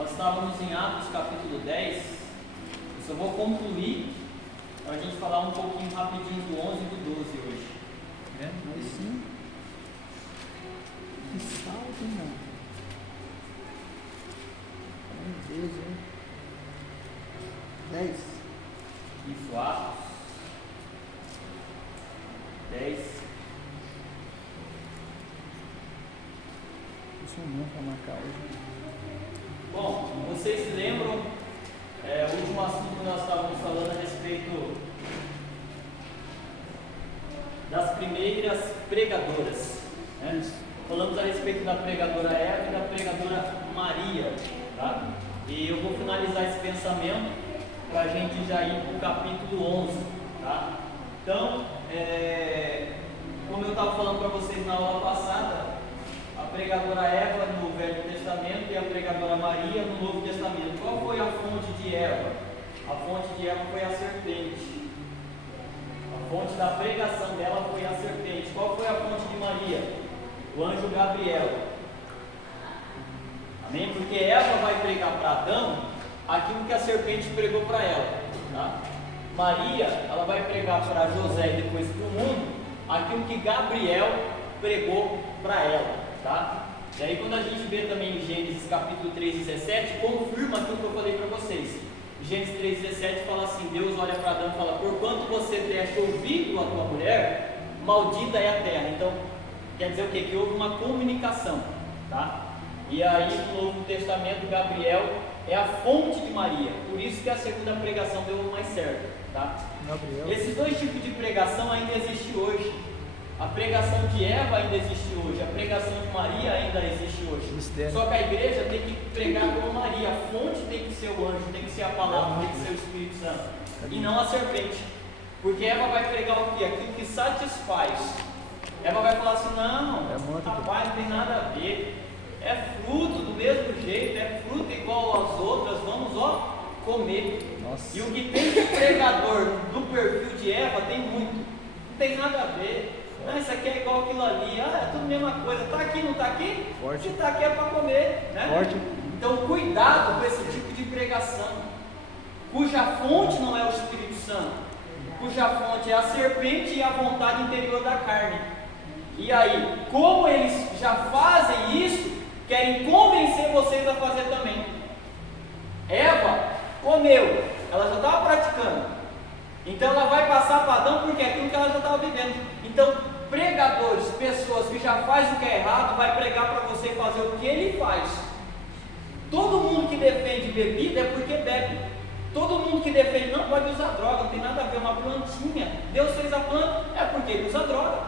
Nós estávamos em Atos capítulo 10. Eu só vou concluir para a gente falar um pouquinho rapidinho do 11 e do 12 hoje. Mas sim. Que salto, irmão. Meu Deus, hein? 10. Isso, Atos 10. Isso não para marcar hoje. Bom, vocês se lembram, o último assunto que nós estávamos falando a respeito das primeiras pregadoras, né? Falamos a respeito da pregadora Eva e da pregadora Maria, tá? E eu vou finalizar esse pensamento para a gente já ir para o capítulo 11, tá? Então, como eu estava falando para vocês na aula passada, a pregadora Eva no Velho Testamento e a pregadora Maria no Novo Testamento. Qual foi a fonte de Eva? A fonte de Eva foi a serpente. A fonte da pregação dela foi a serpente. Qual foi a fonte de Maria? O anjo Gabriel. Amém? Porque Eva vai pregar para Adão aquilo que a serpente pregou para ela. Tá? Maria, ela vai pregar para José e depois para o mundo aquilo que Gabriel pregou para ela. Tá? E aí quando a gente vê também em Gênesis capítulo 3:17, confirma aquilo que eu falei para vocês. Gênesis 3:17 fala assim: Deus olha para Adão e fala: porquanto você tem ouvido a tua mulher, maldita é a terra. Então, quer dizer o quê? Que houve uma comunicação, tá? E aí no Novo Testamento, Gabriel é a fonte de Maria, por isso que a segunda pregação deu mais certo, tá? Gabriel. Esses dois tipos de pregação ainda existem hoje. A pregação de Eva ainda existe hoje, a pregação de Maria ainda existe hoje. Mistério. Só que a igreja tem que pregar como Maria, a fonte tem que ser o anjo, tem que ser a palavra, tem que ser o Espírito Santo, e não a serpente. Porque Eva vai pregar o quê? Aquilo que satisfaz. Eva vai falar assim: não, rapaz, não tem nada a ver, é fruto do mesmo jeito, é fruto igual às outras, vamos comer. Nossa. E o que tem de pregador do perfil de Eva tem muito, não tem nada a ver. Isso aqui é igual aquilo ali, é tudo a mesma coisa, está aqui, não está aqui? Forte. Se está aqui é para comer, né? Forte. Então cuidado com esse tipo de pregação, cuja fonte não é o Espírito Santo, cuja fonte é a serpente e a vontade interior da carne. E aí, como eles já fazem isso, querem convencer vocês a fazer também. Eva comeu, ela já estava praticando, então ela vai passar para Adão porque é aquilo que ela já estava vivendo. Então, pregadores, pessoas que já fazem o que é errado, vai pregar para você fazer o que ele faz. Todo mundo que defende bebida é porque bebe. Todo mundo que defende não pode usar droga, não tem nada a ver, uma plantinha. Deus fez a planta, é porque ele usa droga.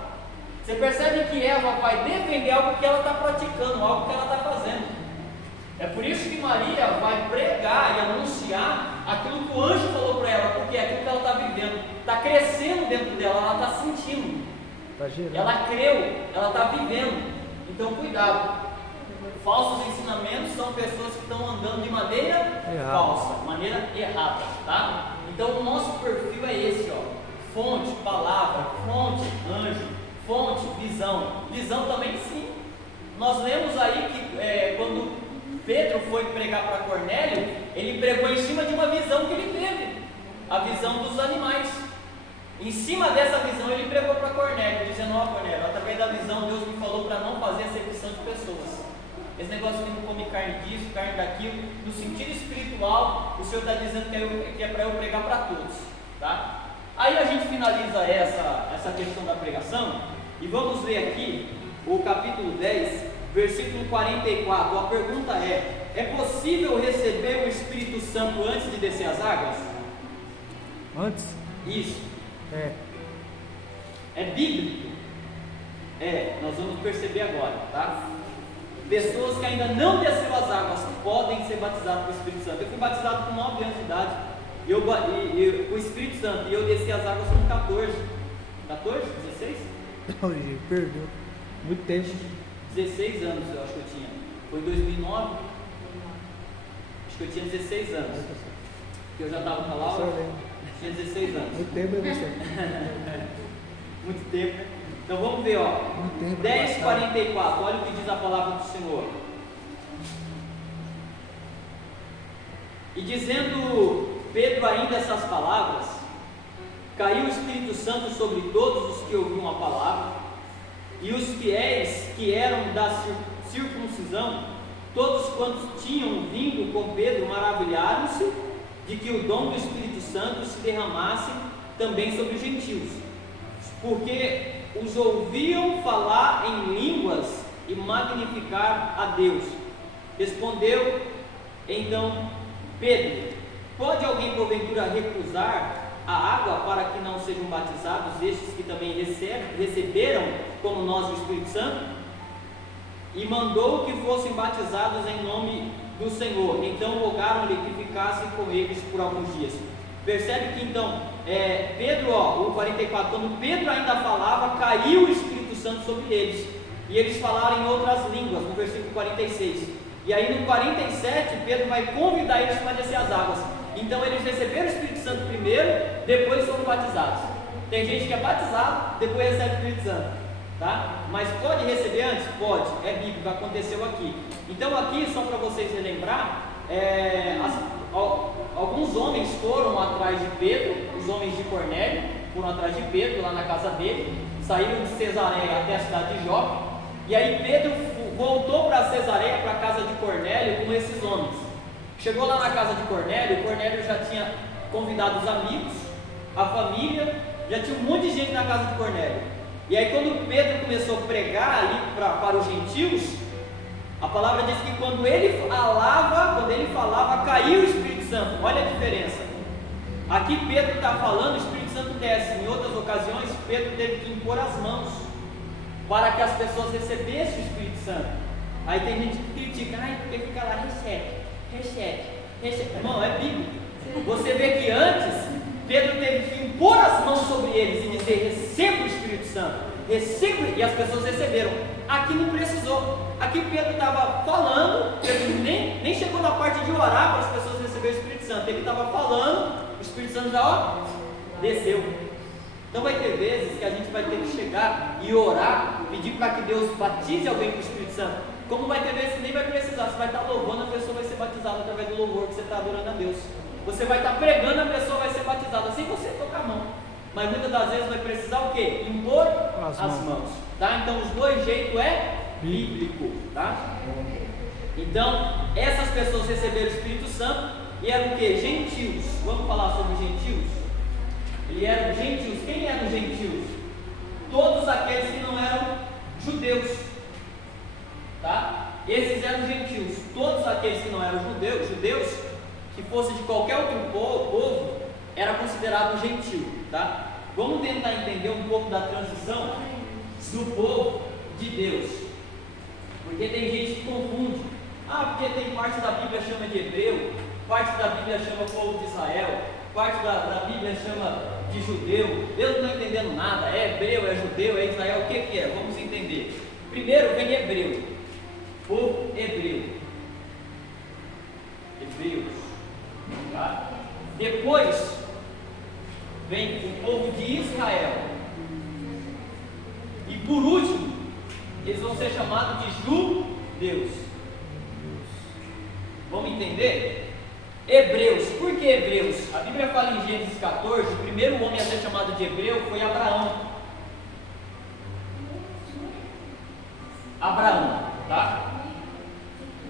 Você percebe que Eva vai defender algo que ela está praticando, algo que ela está fazendo. É por isso que Maria vai pregar e anunciar aquilo que o anjo falou para ela, porque é aquilo que ela está vivendo, está crescendo dentro dela, ela está sentindo, ela creu, ela está vivendo. Então cuidado, falsos ensinamentos são pessoas que estão andando de maneira falsa, maneira errada, tá? Então o nosso perfil é esse, fonte, palavra, fonte, anjo, fonte, visão. Visão também sim. Nós lemos aí que quando Pedro foi pregar para Cornélio, ele pregou em cima de uma visão que ele teve, a visão dos animais. Em cima dessa visão ele pregou para Cornélio, dizendo: Cornélio, através da visão Deus me falou para não fazer acepção de pessoas. Esse negócio de não comer carne disso, carne daquilo, no sentido espiritual, o Senhor está dizendo que é para eu pregar para todos, tá? Aí a gente finaliza essa questão da pregação e vamos ler aqui o capítulo 10, versículo 44. A pergunta é possível receber o Espírito Santo antes de descer as águas? Antes? Isso. É bíblico? Nós vamos perceber agora, tá? Pessoas que ainda não desceram as águas podem ser batizadas com o Espírito Santo. Eu fui batizado com 9 anos de idade, com o Espírito Santo, e eu desci as águas com 14, 16? Perdeu. Muito tempo. 16 anos eu acho que eu tinha. Foi em 2009. Acho que eu tinha 16 anos. Porque eu já estava com a Laura. Tinha 16 anos. Muito tempo, Muito tempo, né? Então vamos ver, 10:44. Olha o que diz a palavra do Senhor. E dizendo Pedro ainda essas palavras, caiu o Espírito Santo sobre todos os que ouviam a palavra, e os fiéis que eram da circuncisão, todos quantos tinham vindo com Pedro, maravilharam-se de que o dom do Espírito Santo se derramasse também sobre os gentios, porque os ouviam falar em línguas e magnificar a Deus. Respondeu então Pedro: pode alguém porventura recusar a água para que não sejam batizados estes que também receberam como nós o Espírito Santo? E mandou que fossem batizados em nome do Senhor. Então rogaram-lhe que ficassem com eles por alguns dias. Percebe que então Pedro, o 44, quando Pedro ainda falava, caiu o Espírito Santo sobre eles, e eles falaram em outras línguas, no versículo 46. E aí no 47 Pedro vai convidar eles para descer as águas. Então eles receberam o Espírito Santo primeiro, depois foram batizados. Tem gente que é batizado, depois recebe o Espírito Santo, tá? Mas pode receber antes? Pode, é bíblico, aconteceu aqui. Então aqui, só para vocês relembrar, alguns homens foram atrás de Pedro, os homens de Cornélio foram atrás de Pedro lá na casa dele, saíram de Cesareia até a cidade de Jope, e aí Pedro voltou para Cesareia, para a casa de Cornélio, com esses homens. Chegou lá na casa de Cornélio, Cornélio já tinha convidado os amigos, a família, já tinha um monte de gente na casa de Cornélio. E aí quando Pedro começou a pregar ali para os gentios, a palavra diz que quando ele falava, caiu o Espírito Santo. Olha a diferença. Aqui Pedro está falando, o Espírito Santo desce. Em outras ocasiões, Pedro teve que impor as mãos para que as pessoas recebessem o Espírito Santo. Aí tem gente que critica, porque fica lá, recebe. Irmão, é bíblico. Você vê que antes, Pedro teve que impor as mãos sobre eles e dizer: receba o Espírito Santo, receba, e as pessoas receberam. Aqui não precisou. Aqui Pedro estava falando, Pedro nem chegou na parte de orar para as pessoas receberem o Espírito Santo. Ele estava falando, o Espírito Santo já desceu. Então vai ter vezes que a gente vai ter que chegar e orar, pedir para que Deus batize alguém com o Espírito Santo. Como vai ter vezes que nem vai precisar, você vai estar louvando, a pessoa vai ser batizada através do louvor que você está adorando a Deus. Você vai estar pregando, a pessoa vai ser batizada sem você tocar a mão. Mas muitas das vezes vai precisar o quê? Impor as mãos. Tá? Então os dois jeitos é bíblico. Tá? Então essas pessoas receberam o Espírito Santo e eram o quê? Gentios. Vamos falar sobre gentios? Eles eram gentios. Quem eram gentios? Todos aqueles que não eram judeus. Tá? Esses eram gentios. Todos aqueles que não eram judeus, que fosse de qualquer outro povo, era considerado gentio. Tá? Vamos tentar entender um pouco da transição do povo de Deus, porque tem gente que confunde. Porque tem parte da Bíblia chama de hebreu, parte da Bíblia chama povo de Israel, parte da Bíblia chama de judeu. Eu não estou entendendo nada. É hebreu, é judeu, é Israel, o que é? Vamos entender. Primeiro vem hebreu, povo hebreu, hebreus, tá? Depois vem o povo de Israel, e por último eles vão ser chamados de judeus. Vamos entender? Hebreus. Por que hebreus? A Bíblia fala em Gênesis 14, o primeiro homem a ser chamado de hebreu foi Abraão. Tá?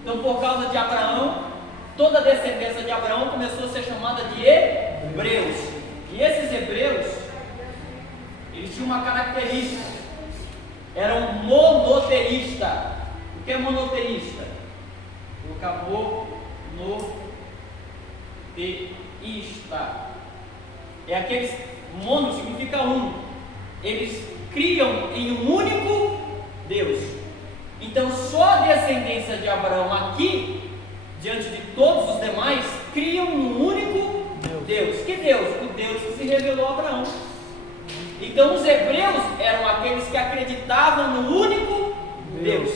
Então, por causa de Abraão, toda a descendência de Abraão começou a ser chamada de hebreus. E esses hebreus, eles tinham uma característica: eram monoteístas. O que é monoteísta? Acabou monoteísta. É aqueles, mono significa um. Eles criam em um único Deus. Então só a descendência de Abraão aqui, diante de todos os demais, criam um único Deus. Que Deus? O Deus que se revelou a Abraão. Então os hebreus eram aqueles que acreditavam no único Deus.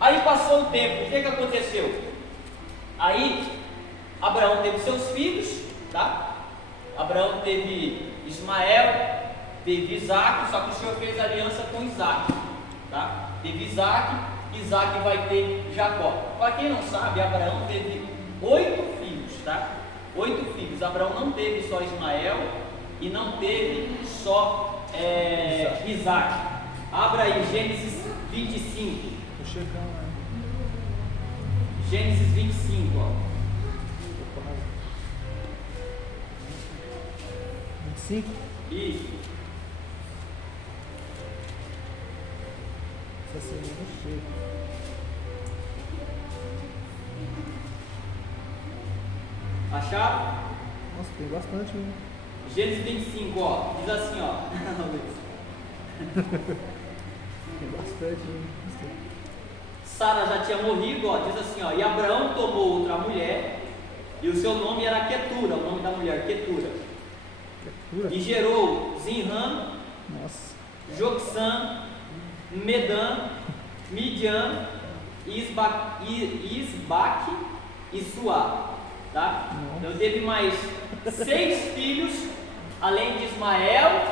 Aí passou o tempo, o que aconteceu? Aí Abraão teve seus filhos, tá? Abraão teve Ismael, teve Isaac, só que o Senhor fez aliança com Isaac, tá? Teve Isaac vai ter Jacó. Para quem não sabe, Abraão teve 8 filhos. filhos, tá? 8 filhos. Abraão não teve só Ismael e não teve só Isaac. Abra aí Gênesis 25. Vou checar lá. Gênesis 25, ó. 25? Isso. Essa semana chega. Acharam? Nossa, tem bastante, né? Gênesis 25, ó. Diz assim, ó. Tem bastante, né? Sara já tinha morrido, ó. Diz assim, ó. E Abraão tomou outra mulher, e o seu nome era Quetura, o nome da mulher, Quetura. Quetura? E gerou Zinram, Nossa. Joksã, Medã, Midian, Isbaque e Suá. Tá? Então teve mais 6 filhos, além de Ismael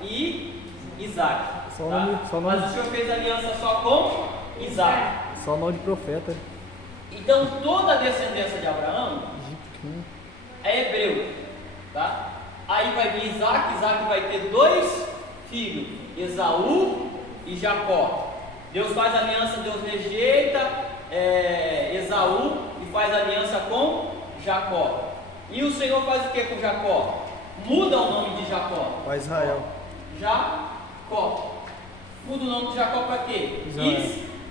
e Isaac. Só Tá? nome, só nome. Mas o Senhor fez aliança só com Isaac. Só nome de profeta. Então toda a descendência de Abraão Egipto. é hebreu. Tá? Aí vai vir Isaac, Isaac vai ter 2 filhos, Esaú e Jacó. Deus faz aliança, Deus rejeita Esaú e faz aliança com Jacó. E o Senhor faz o que com Jacó? Muda o nome de Jacó. Para Israel. Jacó. Muda o nome de Jacó para quê?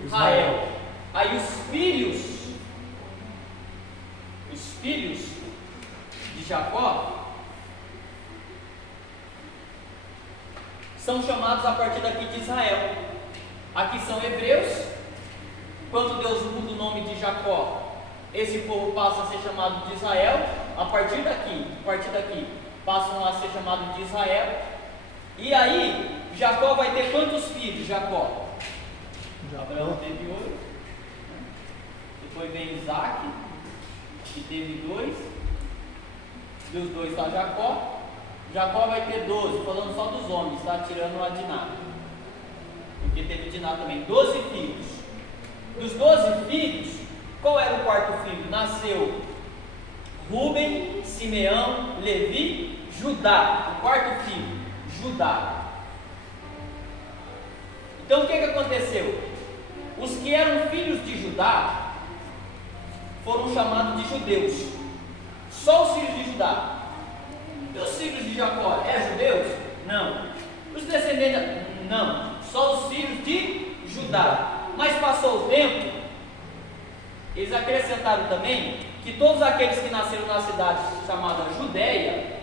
Israel. Aí os filhos de Jacó são chamados a partir daqui de Israel. Aqui são hebreus. Quando Deus muda o nome de Jacó, esse povo passa a ser chamado de Israel. A partir daqui, passam a ser chamados de Israel. E aí, Jacó vai ter quantos filhos? Jacó. Abraão teve 8. Depois vem Isaac, que teve 2. Dos 2 está Jacó. Jacó vai ter 12, falando só dos homens, está tirando a Diná. Porque teve Diná também, 12 filhos. Dos 12 filhos, qual era o quarto filho? Nasceu Rúben, Simeão, Levi, Judá. O quarto filho, Judá. Então o que aconteceu? Os que eram filhos de Judá foram chamados de judeus. Só os filhos de Judá. E os filhos de Jacó, judeus? Não. Os descendentes? Não. Só os filhos de Judá. Mas passou o tempo, eles acrescentaram também que todos aqueles que nasceram na cidade chamada Judéia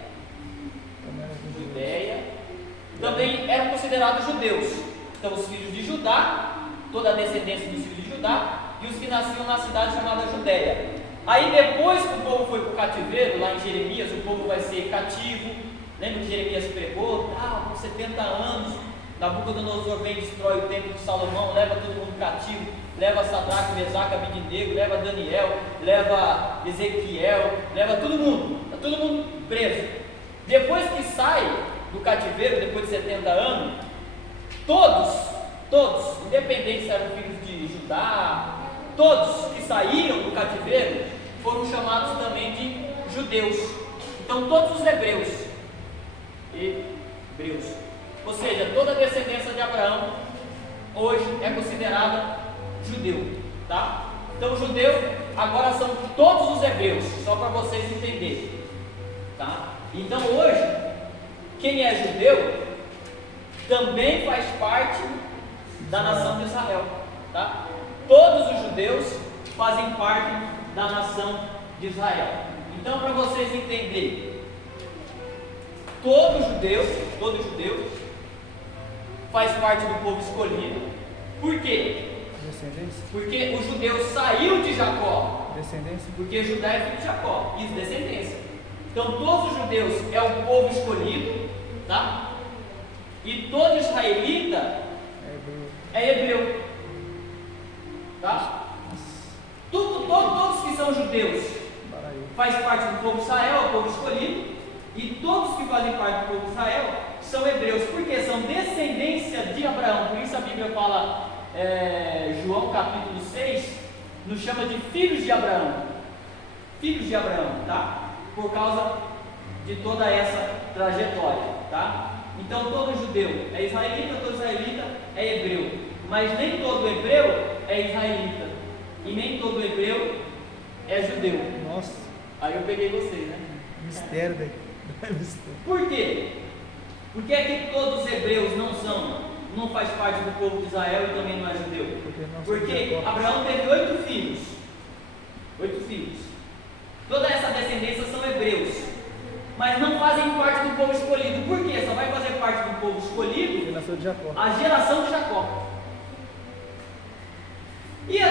também eram considerados judeus. Então os filhos de Judá, toda a descendência dos filhos de Judá, e os que nasciam na cidade chamada Judéia. Aí depois que o povo foi para o cativeiro, lá em Jeremias, o povo vai ser cativo. Lembra que Jeremias pregou? Com 70 anos, Nabucodonosor vem e destrói o templo de Salomão, leva todo mundo cativo, leva Sadraque, Mesaque, Abednego, leva Daniel, leva Ezequiel, leva todo mundo, está todo mundo preso. Depois que sai do cativeiro, depois de 70 anos, todos, independente se eram filhos de Judá, todos que saíram do cativeiro foram chamados também de judeus. Então todos os hebreus, ou seja, toda a descendência de Abraão hoje é considerada judeu, tá? Então judeu agora são todos os hebreus, só para vocês entenderem, tá? Então hoje, quem é judeu também faz parte da nação de Israel, tá? Todos os judeus fazem parte da nação de Israel. Então, para vocês entenderem, todo judeu faz parte do povo escolhido. Por quê? Descendência. Porque o judeu saiu de Jacó. Descendência. Porque Judá é filho de Jacó. Isso, descendência. Então, todos os judeus é o povo escolhido, tá? E todo israelita é hebreu. Tá? Todos que são judeus faz parte do povo de Israel, é o povo escolhido, e todos que fazem parte do povo de Israel são hebreus, porque são descendência de Abraão. Por isso a Bíblia fala, João capítulo 6, nos chama de filhos de Abraão. filhos de Abraão, tá? Por causa de toda essa trajetória, tá? Então todo judeu é israelita, todo israelita é hebreu, mas nem todo hebreu é israelita e nem todo hebreu é judeu. Nossa, Aí eu peguei vocês, né? mistério daí. Por quê? Por que é que todos os hebreus não faz parte do povo de Israel e também não é judeu? Porque Abraão teve 8 filhos. 8 filhos. Toda essa descendência são hebreus, mas não fazem parte do povo escolhido. Por quê? Só vai fazer parte do povo escolhido Geração de Jacó. a geração de Jacó. E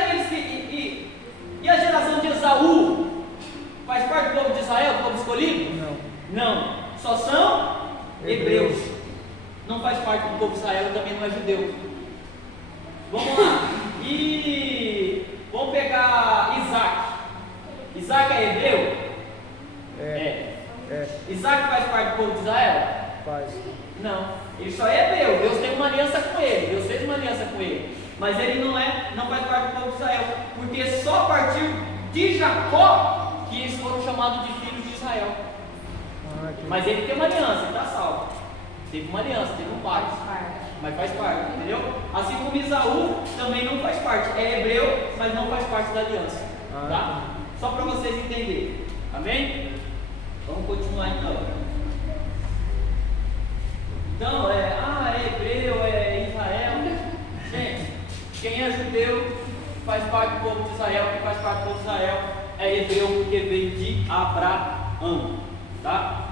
a geração de Esaú faz parte do povo de Israel, do povo escolhido? Não. Só são hebreus. Não faz parte do povo de Israel, também não é judeu. Vamos lá. E vamos pegar Isaac. Isaac é hebreu? É. Isaac faz parte do povo de Israel? Faz. Não. Ele só é hebreu. Deus tem uma aliança com ele. Deus fez uma aliança com ele. Mas ele não faz parte do povo de Israel. Porque só a partir de Jacó que eles foram chamados de filhos de Israel. Mas ele tem uma aliança, ele está salvo. Teve uma aliança, teve um pacto, mas faz parte, entendeu? Assim como Esaú também não faz parte, é hebreu, mas não faz parte da aliança, tá? Só para vocês entenderem, amém? Vamos continuar então. Então, é hebreu, é Israel. Gente, quem é judeu faz parte do povo de Israel, quem faz parte do povo de Israel é hebreu porque veio de Abraão, tá?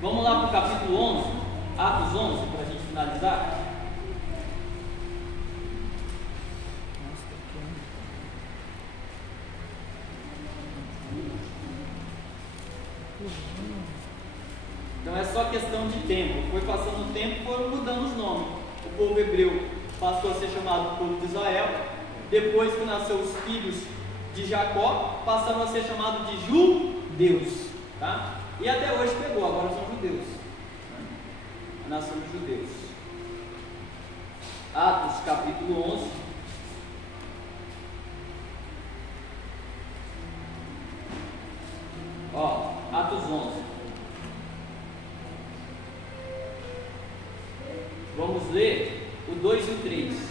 Vamos lá para o capítulo 11, Atos 11, para a gente finalizar. Então é só questão de tempo. Foi passando o tempo, foram mudando os nomes. O povo hebreu passou a ser chamado povo de Israel. Depois que nasceu os filhos de Jacó, passaram a ser chamados de judeus, tá? E até hoje pegou, agora são judeus, a nação de judeus. Atos capítulo 11. Atos 11. Vamos ler o 2 e o 3.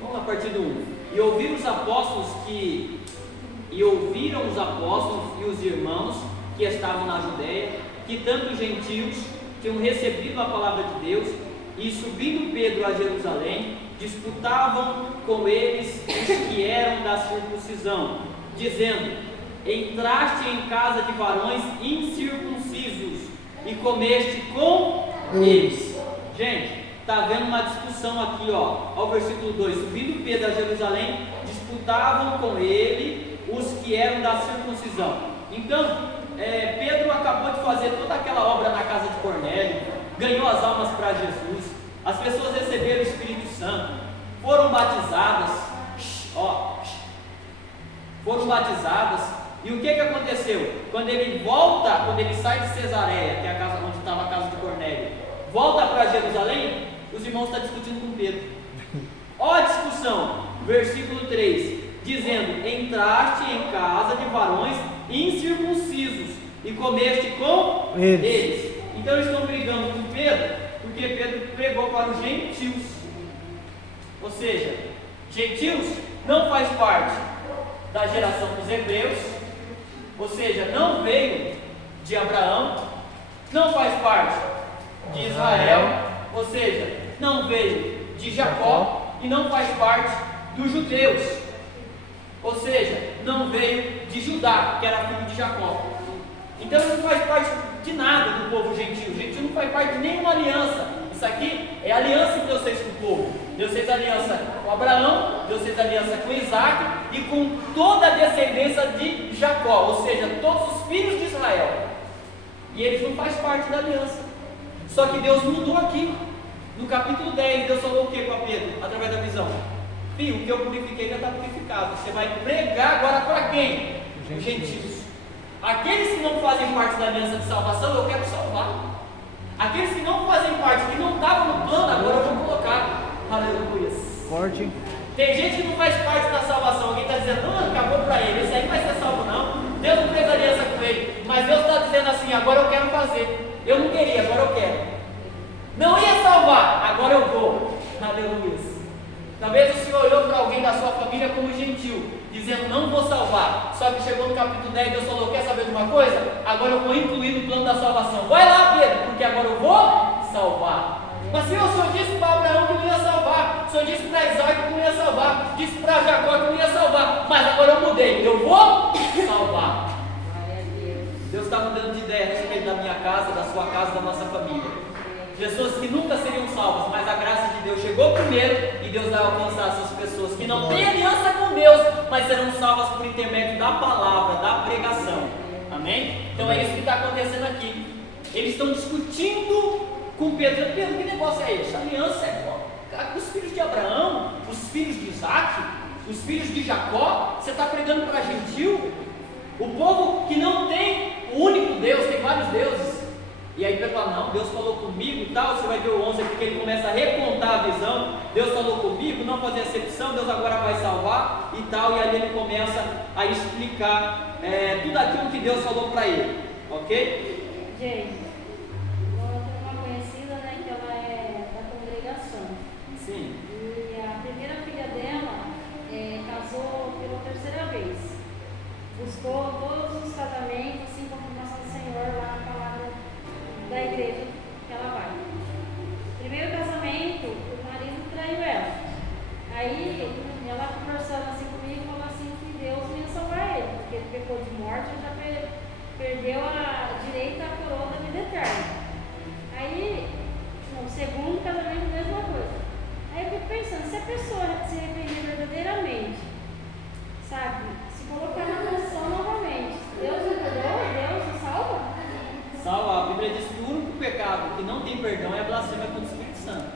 Vamos a partir do 1. E ouviram os apóstolos e os irmãos que estavam na Judéia, que tanto os gentios tinham recebido a palavra de Deus, e subindo Pedro a Jerusalém, disputavam com eles os que eram da circuncisão, dizendo: entraste em casa de varões incircuncisos e comeste com eles. Gente, está havendo uma discussão aqui, ao versículo 2: subindo Pedro a Jerusalém, disputavam com ele os que eram da circuncisão. Então, Pedro acabou de fazer toda aquela obra na casa de Cornélio, ganhou as almas para Jesus, as pessoas receberam o Espírito Santo, foram batizadas, e o que aconteceu? Quando ele volta, quando ele sai de Cesareia, que é a casa onde estava a casa de Cornélio, volta para Jerusalém, os irmãos estão discutindo com Pedro. Olha a discussão, versículo 3, dizendo: entraste em casa de varões incircuncisos e comeste com eles. Então eles estão brigando com Pedro, porque Pedro pregou para os gentios. Ou seja, gentios não faz parte da geração dos hebreus, ou seja, não veio de Abraão, não faz parte de Israel, ou seja, não veio de Jacó e não faz parte dos judeus, ou seja, não veio de Judá, que era filho de Jacó. Então ele não faz parte de nada do povo gentil. O gentil não faz parte de nenhuma aliança. Isso aqui é a aliança que Deus fez com o povo. Deus fez aliança com Abraão, Deus fez aliança com Isaac e com toda a descendência de Jacó, ou seja, todos os filhos de Israel. E eles não fazem parte da aliança. Só que Deus mudou aqui. No capítulo 10, Deus falou o que com Pedro? Através da visão: filho, o que eu purifiquei já está purificado. Você vai pregar agora para quem? Os gentios. Aqueles que não fazem parte da aliança de salvação, eu quero salvar. Aqueles que não fazem parte, que não estavam no plano, agora eu vou colocar. Aleluia. Forte, hein? Tem gente que não faz parte da salvação. Alguém está dizendo, não, acabou para ele, esse aí não vai ser salvo não. Deus não fez aliança com ele. Mas Deus está dizendo assim, agora eu quero fazer. Eu não queria, agora eu quero. Não ia salvar, agora eu vou. Aleluia. Talvez o Senhor olhou para alguém da sua família como gentil, dizendo, não vou salvar. Só que chegou no capítulo 10, Deus falou, quer saber de uma coisa? Agora eu vou incluir no plano da salvação. Vai lá, Pedro, porque agora eu vou salvar. Mas Senhor, o Senhor disse para Abraão que não ia salvar, o Senhor disse para Isaac que não ia salvar, disse para Jacó que não ia salvar, mas agora eu mudei, eu vou salvar. Deus está mudando de ideia a respeito da minha casa, da sua casa, da nossa família. Pessoas que nunca seriam salvas, mas a graça de Deus chegou primeiro e Deus vai alcançar essas pessoas que não têm aliança com Deus, mas serão salvas por intermédio da palavra, da pregação. Amém? Então é isso que está acontecendo aqui. Eles estão discutindo com Pedro. Pedro, que negócio é esse? A aliança é os filhos de Abraão, os filhos de Isaac, os filhos de Jacó. Você está pregando para gentil? O povo que não tem o único Deus, tem vários deuses. E aí Pedro fala, não, Deus falou comigo e tal. Você vai ver o 11 porque ele começa a recontar a visão. Deus falou comigo, não fazer acepção, Deus agora vai salvar e tal. E aí ele começa a explicar tudo aquilo que Deus falou para ele. Ok? Gente, eu tenho uma conhecida, né, que ela é da congregação. Sim. E a primeira filha dela casou pela terceira vez. Buscou todos os casamentos, assim, com a formação do Senhor lá na palavra da igreja que ela vai. Primeiro casamento, o marido traiu ela. Aí ela conversando assim comigo, falou assim que Deus ia salvar ele, porque ele pecou de morte e já perdeu a direito à coroa da vida eterna. Aí, no segundo casamento, a mesma coisa. Aí eu fico pensando, se a pessoa se arrepender verdadeiramente, sabe, se colocar na posição novamente, Deus o perdoa, Deus o salva? Salva, a Bíblia diz que o único pecado que não tem perdão é a blasfêmia contra o Espírito Santo.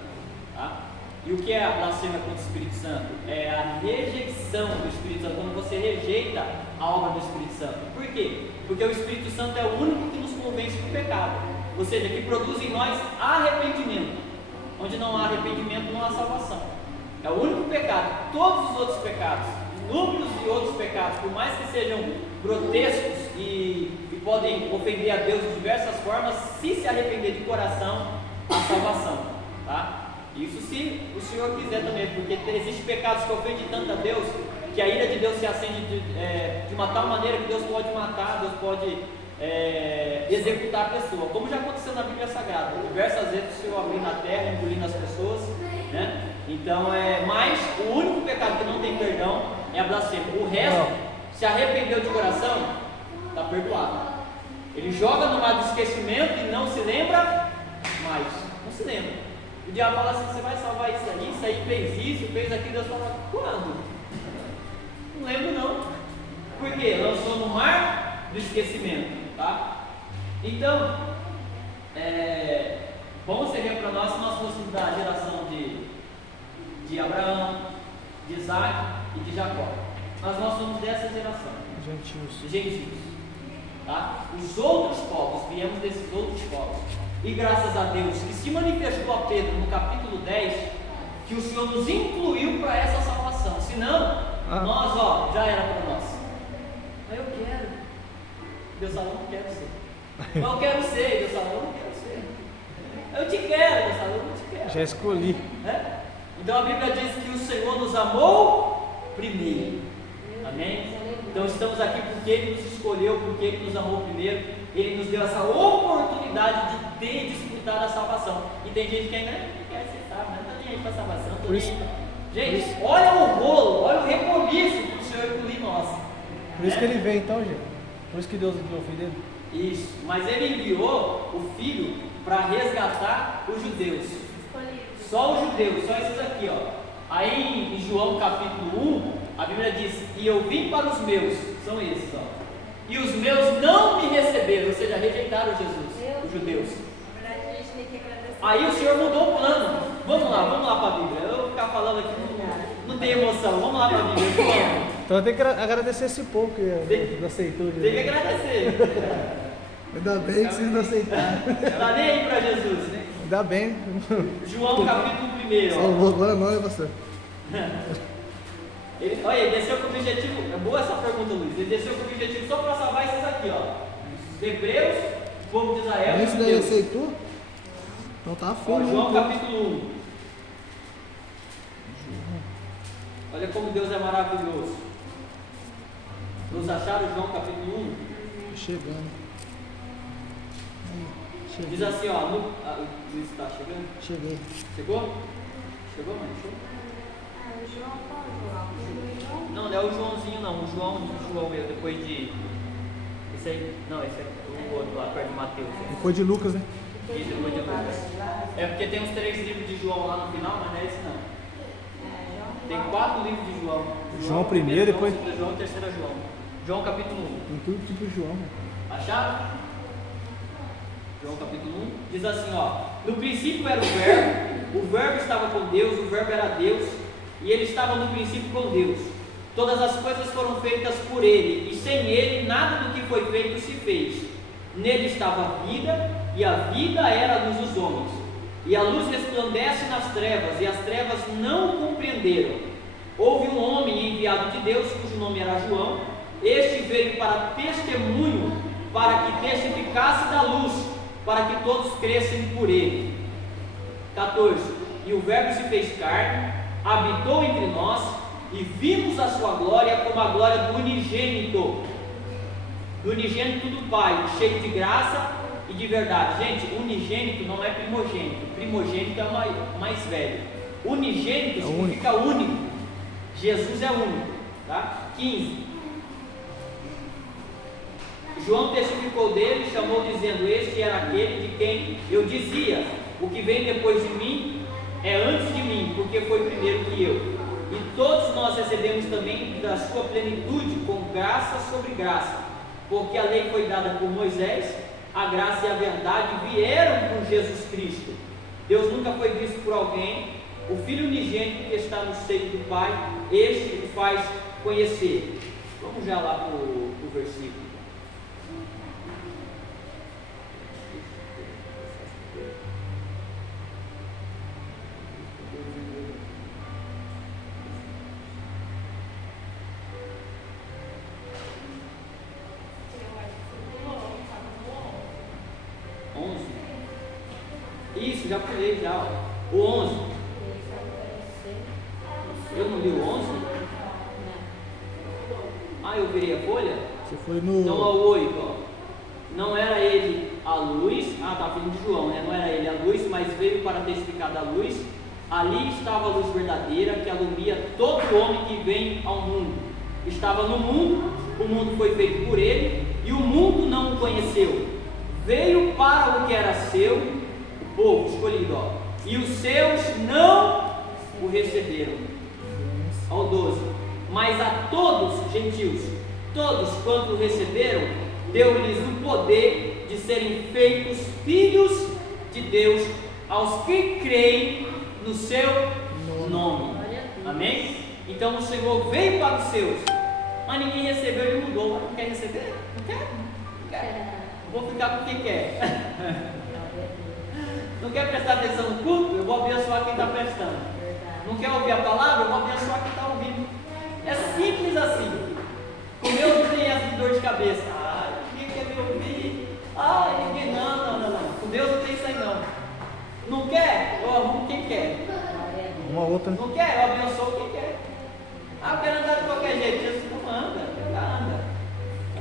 Tá? E o que é a blasfêmia contra o Espírito Santo? É a rejeição do Espírito Santo, quando você rejeita a obra do Espírito Santo. Por quê? Porque o Espírito Santo é o único que nos convence do pecado, ou seja, que produz em nós arrependimento. Onde não há arrependimento, não há salvação. É o único pecado. Todos os outros pecados, inúmeros de outros pecados, por mais que sejam grotescos e podem ofender a Deus de diversas formas, se arrepender de coração, a salvação. Tá? Isso se o Senhor quiser também, porque existem pecados que ofendem tanto a Deus, que a ira de Deus se acende de uma tal maneira que Deus pode matar, Deus pode executar a pessoa, como já aconteceu na Bíblia Sagrada. Diversas vezes o Senhor abrindo a terra, engolindo as pessoas, né? Então, mas o único pecado que não tem perdão é a blasfêmia. O resto, se arrependeu de coração, está perdoado. Ele joga no mar do esquecimento e não se lembra mais. Não se lembra. O diabo fala assim, você vai salvar isso aí fez isso, fez aquilo. Deus fala, quando? Não lembro não. Por quê? Lançou no mar do esquecimento. Tá? Então, bom seria para nós se nós fôssemos da geração de Abraão, de Isaac e de Jacó. Mas nós somos dessa geração. Gentios. Tá? Os outros povos, viemos desses outros povos. E graças a Deus que se manifestou a Pedro no capítulo 10, que o Senhor nos incluiu para essa salvação. Senão, nós, já era para nós. Mas eu quero. Deus falou, não quero ser. Mas eu quero ser. Deus falou, não quero ser. Eu te quero. Deus falou, não te quero. Já escolhi. Então a Bíblia diz que o Senhor nos amou primeiro. Amém? Então estamos aqui porque Ele nos escolheu, porque Ele nos amou primeiro. Ele nos deu essa oportunidade de disputar a salvação. E tem gente que ainda não quer aceitar, mas não está nem aí para a salvação. Gente, olha o rolo, olha o recomício que o Senhor incluiu em nós. Por isso que Ele veio então, gente. Por isso que Deus enviou o Filho dele. Isso, mas Ele enviou o Filho para resgatar os judeus. Só os judeus, só esses aqui, ó. Aí em João capítulo 1, a Bíblia diz, e eu vim para os meus, são esses, ó. E os meus não me receberam, ou seja, rejeitaram Jesus, os judeus. Aí o Senhor mudou o plano. Vamos lá para a Bíblia. Eu vou ficar falando aqui, não tem emoção. Vamos lá para a Bíblia. Então tem que agradecer esse povo que não aceitou. Tem que agradecer. Ainda bem que vocês não aceitaram. Está nem aí para Jesus, né? Ainda bem. João capítulo 1. Salvou agora não, né, pastor? Olha, ele desceu com o objetivo. É boa essa pergunta, Luiz. Ele desceu com o objetivo só para salvar esses aqui, ó. Os hebreus, o povo de Israel. Esse daí aceitou? Então tá Ó, feio. João capítulo 1. Olha como Deus é maravilhoso. Nos acharam João capítulo 1? Chegando. Diz assim, ó. Luiz está chegando? Cheguei. Chegou? Chegou, mãe? Chegou? Não, não é o Joãozinho não. O João mesmo, depois de. Esse aí. Não, esse é o outro lá perto de Mateus. Depois de Lucas, né? Isso, depois de Lucas. É porque tem uns 3 livros de João lá no final, mas não é esse não. Tem 4 livros de João. João primeiro, depois. João e terceiro João. João capítulo 1. Tem tudo tipo João. Acharam? João capítulo 1 diz assim, ó. No princípio era o verbo estava com Deus, o verbo era Deus, e ele estava no princípio com Deus. Todas as coisas foram feitas por ele, e sem ele nada do que foi feito se fez. Nele estava a vida, e a vida era a luz dos homens. E a luz resplandece nas trevas, e as trevas não o compreenderam. Houve um homem enviado de Deus, cujo nome era João. Este veio para testemunho, para que testificasse da luz, para que todos crescem por ele. 14. E o verbo se fez carne, habitou entre nós, e vimos a sua glória como a glória do unigênito do Pai, cheio de graça e de verdade. Gente, unigênito não é primogênito. Primogênito é o mais velho. Unigênito significa único. Jesus é único. Tá? 15. João testificou dele, chamou dizendo: este era aquele de quem eu dizia: o que vem depois de mim é antes de mim, porque foi primeiro que eu. E todos nós recebemos também da sua plenitude, com graça sobre graça, porque a lei foi dada por Moisés, a graça e a verdade vieram por Jesus Cristo. Deus nunca foi visto por alguém. O Filho unigênito que está no seio do Pai, este o faz conhecer. Vamos já lá para o versículo. Isso, já pulei já, ó. O 11. Eu não li o 11? Ah, eu virei a folha? Você foi no. Então, ó, o 8, ó. Não era ele a luz. Ah, tá falando de João, né? Não era ele a luz, mas veio para testificar da luz. Ali estava a luz verdadeira que alumia todo homem que vem ao mundo. Estava no mundo, o mundo foi feito por ele, e o mundo não o conheceu. Veio para o que era seu, o povo escolhido, ó, e os seus não o receberam. Ao 12. Mas a todos, gentios, todos quanto o receberam, deu-lhes o poder de serem feitos filhos de Deus, aos que creem no seu nome. Amém? Então o Senhor veio para os seus, mas ninguém recebeu e mudou. Não quer receber? Não quer? Não quer. Vou ficar com quem quer. Não quer prestar atenção no culto? Eu vou abençoar quem está prestando. Não quer ouvir a palavra? Eu vou abençoar quem está ouvindo. É simples assim. Com Deus não tem essa de dor de cabeça. Ah, ninguém quer me ouvir. Ah, ninguém. Não. Com Deus não tem isso aí não. Não quer? Eu arrumo quem quer. Uma outra. Não quer? Eu abençoo quem quer. Ah, eu quero andar de qualquer jeito. Jesus não anda.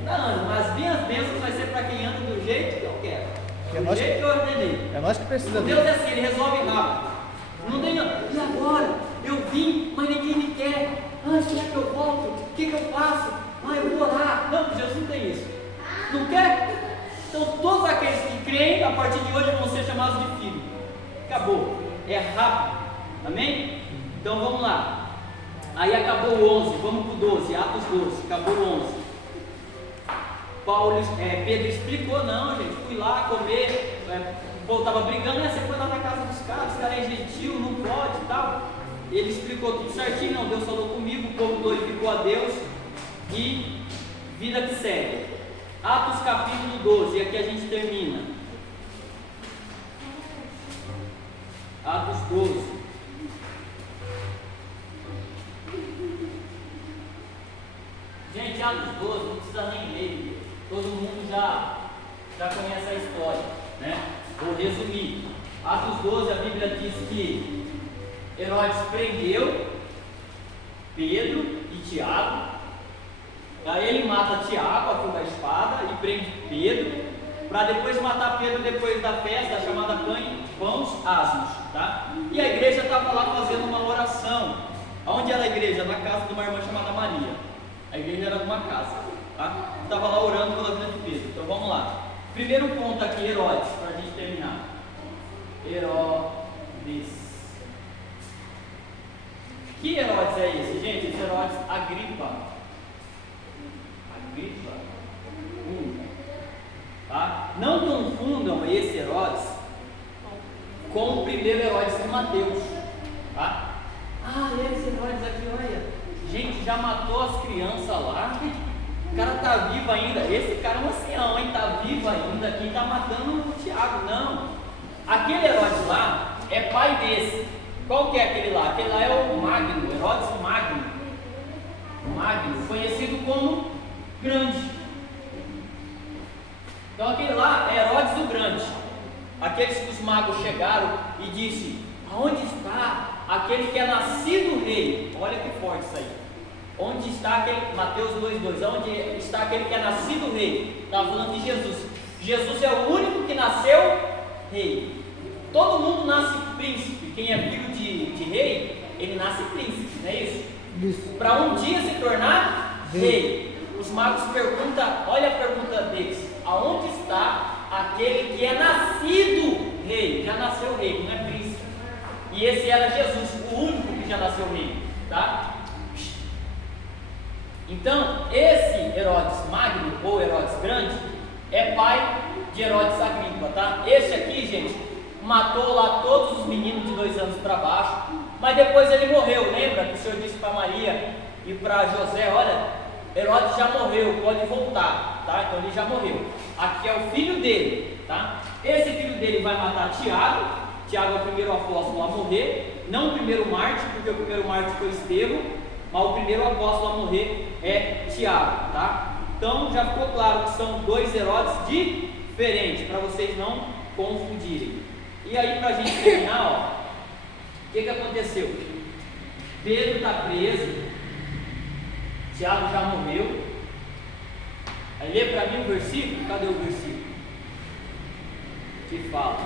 Anda. Mas minhas bênçãos vai ser para quem anda do jeito que eu quero. Do jeito que eu ordenei. É nós que precisamos. Deus é assim, Ele resolve rápido. Não tem, e agora? Eu vim, mas ninguém me quer. Ah, será que eu volto? O que eu faço? Ah, eu vou orar. Não, Jesus não tem isso. Não quer? Então todos aqueles que creem, a partir de hoje vão ser chamados de filhos. Acabou. É rápido. Amém? Então vamos lá. Aí acabou o 11, vamos para o 12, Atos 12, acabou o 11. Pedro explicou: não, gente, fui lá comer, o povo estava brigando, você foi lá na casa dos caras, os caras é gentil, não pode e tal. Ele explicou tudo certinho: não, Deus falou comigo, o povo glorificou a Deus e vida que segue. Atos capítulo 12, e aqui a gente termina. Atos 12. Gente, Atos 12, não precisa nem ler, todo mundo já conhece a história, né? Vou resumir. Atos 12, a Bíblia diz que Herodes prendeu Pedro e Tiago, aí ele mata Tiago a fio da espada e prende Pedro, para depois matar Pedro depois da festa chamada Pães Asmos, tá? E a igreja estava lá fazendo uma oração. Onde era a igreja? Na casa de uma irmã chamada Maria. A igreja era numa casa, tá? Estava lá orando pela vida de Pedro. Então vamos lá. Primeiro ponto aqui, Herodes, para a gente terminar. Herodes. Que Herodes é esse, gente? Esse Herodes Agripa. Agripa. Tá? Não confundam esse Herodes com o primeiro Herodes de Mateus. Tá? Esse Herodes aqui, olha. Gente, já matou as crianças lá. O cara tá vivo ainda. Esse cara é um ancião, hein? Tá vivo ainda. Quem tá matando o Tiago? Não. Aquele Herodes lá é pai desse. Qual que é aquele lá? Aquele lá é o Magno, Herodes Magno. Magno, conhecido como Grande. Então aquele lá é Herodes o Grande. Aqueles que os magos chegaram e disse: aonde está aquele que é nascido rei? Olha que forte isso aí. Onde está aquele, Mateus 2,2, onde está aquele que é nascido rei? Estava falando de Jesus. Jesus é o único que nasceu rei. Todo mundo nasce príncipe. Quem é filho de rei, ele nasce príncipe, não é isso? Para um dia se tornar rei. Os magos perguntam, olha a pergunta deles: aonde está aquele que é nascido rei? Já nasceu rei, não é príncipe. E esse era Jesus, o único que já nasceu rei, tá? Então, esse Herodes Magno, ou Herodes Grande, é pai de Herodes Agripa, tá? Esse aqui, gente, matou lá todos os meninos de 2 anos para baixo, mas depois ele morreu. Lembra que o Senhor disse para Maria e para José: olha, Herodes já morreu, pode voltar, tá? Então ele já morreu. Aqui é o filho dele, tá? Esse filho dele vai matar Tiago. Tiago é o primeiro apóstolo a morrer, não o primeiro mártir, porque o primeiro mártir foi Estevão, mas o primeiro apóstolo a morrer é Tiago, tá? Então já ficou claro que são 2 Herodes diferentes, para vocês não confundirem. E aí, para a gente terminar, ó, o que aconteceu? Pedro está preso, Tiago já morreu. Aí lê para mim o versículo. Cadê o versículo? Que fala: